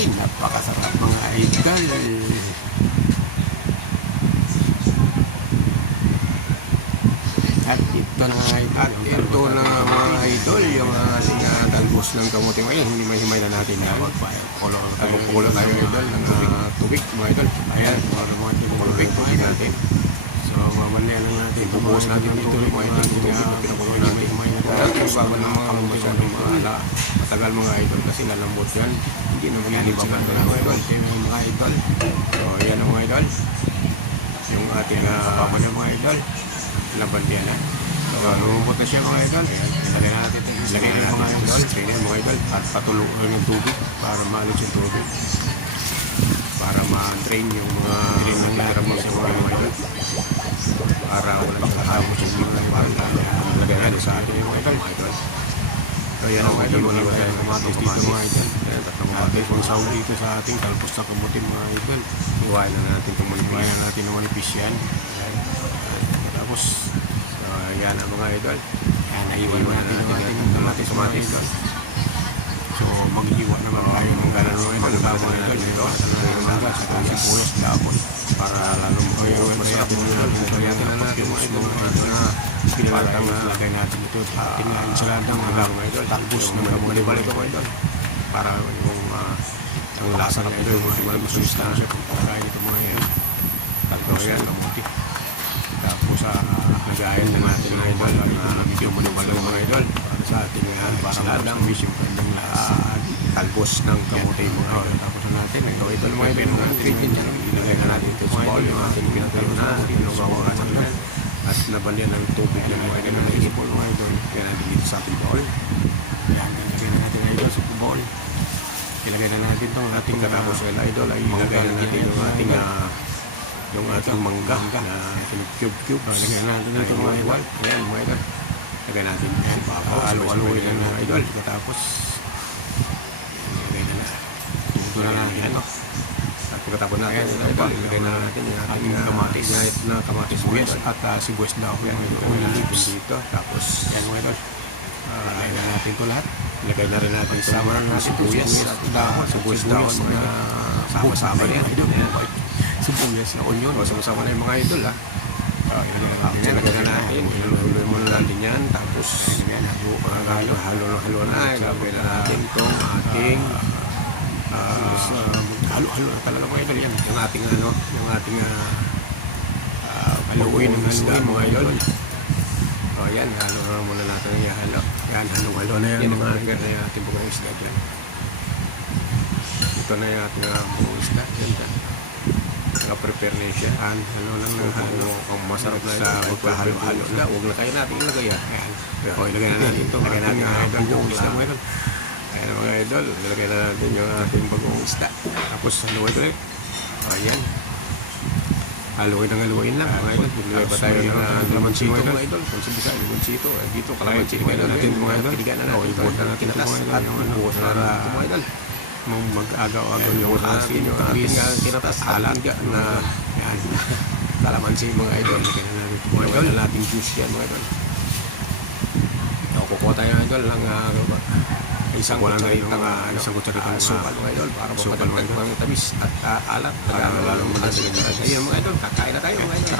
Ay, napakasarap mga idol. At ito na mga idol, yung ating talbos ng kamuting ngayon. Hindi mahimay na natin na magpukulo tayo idol ng tubig mga idol. Ayan, tubig natin. So mamaya lang natin, bubuhos natin dito mga idol, tubig na pinakulo natin. Bago na mga masyadong matagal mga idol kasi lalambot yan. Hindi na magiging sigado mga idol. Mga idol. So yan mga idol. Yung ating mga idol. Laban yan ha. So lumambot na siya mga idol. Lagyan natin mga idol. At patuluan ng tubig para maalis yung tubig. Para ma-train yung mga nangyarap sa mga idol. Para wala siyang katapos yung mga lagyan natin sa ating mga idol. So yan ang mga idol, mga tayo kamatis dito mga idol. Kamatis ang sound dito sa ating talpos sa kamutin mga idol. Iwain na natin itong manipis. Iwain na natin ng manipis yan. Tapos, yan ang mga idol. Yan, naiwan na natin yung ating kamatis. So mag-iwa naman tayo ng ganan mga idol. Tapos na natin ito. Sa sibuyas, lapon. Para lalong masarap natin. So yan na natin mga idol. Pinalatang lagay natin ito sa ating ensaladang talbos ng kamuting mga idol. Para yung ang lasa ng idol, mas sustansya kung pagkain ito mga idol. Talbos ng kamuting. Tapos nagayan na natin mga idol ang yung manubalo mga idol para sa ating ensaladang yung talbos ng kamuting mga idol. Tapos natin ito idol mga idol mga ingredient yan. Ilagay na natin ito sa bowl yung ating pinatalo na inugawa natin. At nabalyan ng tubig ng mga idol na isipol mga idol. Kaya natin dito sa ating bowl. Yan, ilagay na natin idol sa bowl. Ilagay na natin itong ating katapos sa idol ay ilagay na natin yung ating mangga na cube. Ilagay na natin ito mga idol. Ayan mga idol. Ilagay natin yung alo-alo na idol. Katapos ilagay na ito na natin ito. At pagkatapos natin ilagay na natin yung ating kamatis at sibuyas daw dito. Tapos yan mga idol. Ilagay na natin ito lahat. Ilagay na rin natin sama ng sibuyas at sibuyas daw sama-sama yan. Sibuyas na onion. Sama-sama na yung mga idol ha. Ilagay na natin. Iluloy muna natin yan. Tapos halo na. Ilagay na natin itong ating halo na talaga mga idol yan. Yung ating haluin ng isda mga idol. O yan, halo na muna natin yung halo. Yan, halo na yan mga idol na yung ating bugong isda dyan. Ito na yung ating bugong isda dyan. Naka-prepare na siya. Halo lang ng halo. Ang masarap sa magpahalo-halo na. Huwag na kayo natin ilagay yan. O ilagay na natin ito. Ilagay natin ang bugong isda mga idol. Ayan mga idol, ilagay na natin yung ating bagong isda. Tapos haluin ulit. Ayan. Haluin lang mga idol. Ilagay pa tayo ng lamansito mga idol. Kung sa bisa, lamansito. Dito, kalamansi mga idol. Natin mga idol. Piligan na natin. Ibuhos na natin ito mga idol. At ibuhos na natin ito mga idol. Mag-agaw-agaw yung asin. Yung ating tinatas. Alat na kalamansi mga idol. Ilagay na natin ito mga idol. Nating juice yan mga idol. Kukuha tayo mga idol ng isang kutsaritang sukal mga idol para mapadagdag mga tamis at alat. Lalong madalas. Ayun mga idol, kakain na tayo mga idol.